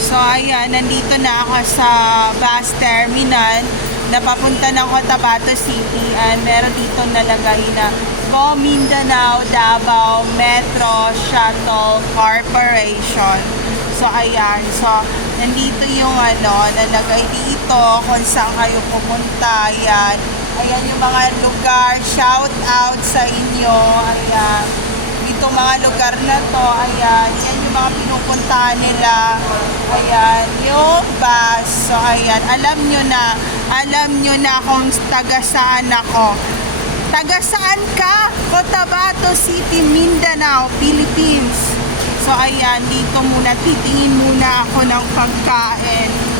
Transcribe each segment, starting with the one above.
So ayan, nandito na ako sa bus terminal na papunta ng Cotabato City, and meron dito nalagay na Go Mindanao Davao Metro Shuttle Corporation. So ayan, so nandito yung nalagay dito kung saan kayo pupunta. Ayan, ayan yung mga lugar, shout out sa inyo. Ayan, itong mga lugar na to, ayan, yan yung mga pinupuntahan nila. Ayan, yung bus. So ayan, alam nyo na kung taga saan ako. Taga saan ka? Cotabato City, Mindanao, Philippines. So ayan, dito muna, titingin muna ako ng pagkain.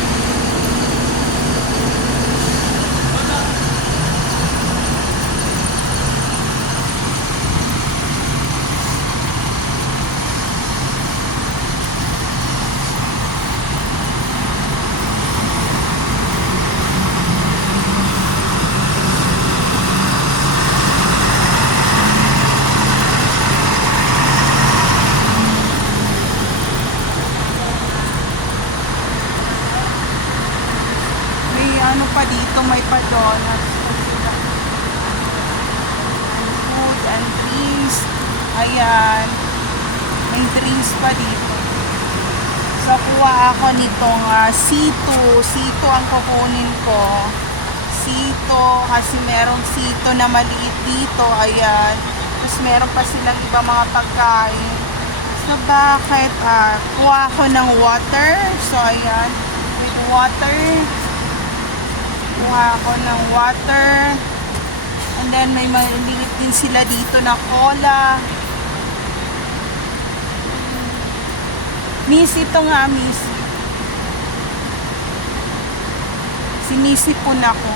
Ano pa dito, may pa-donuts, food and drinks. Ayan, may drinks pa dito. So kuha ako nitong C2 ang kukunin ko. C2 kasi merong C2 na maliit dito. Ayan, tapos meron pa silang iba mga pagkain. So bakit kuha ako ng water. So ayan, with water, kuha ako ng water, and then may maliit din sila dito na cola. Miss, ito nga, miss. Sinisipon ako.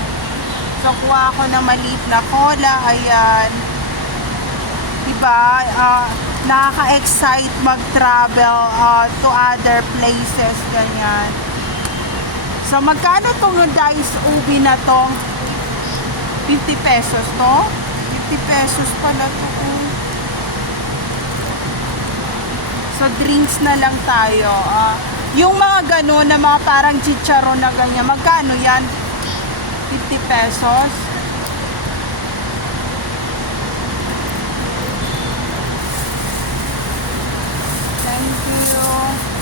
So kuha ako ng maliit na cola. Ayan, diba, nakaka-excite mag-travel to other places, ganyan. So, magkano itong Dice Ubi na to? 50 pesos to? 50 pesos pala to. So, drinks na lang tayo. Yung mga gano'n na mga parang chicharon na ganyan, magkano yan? 50 pesos? Thank you.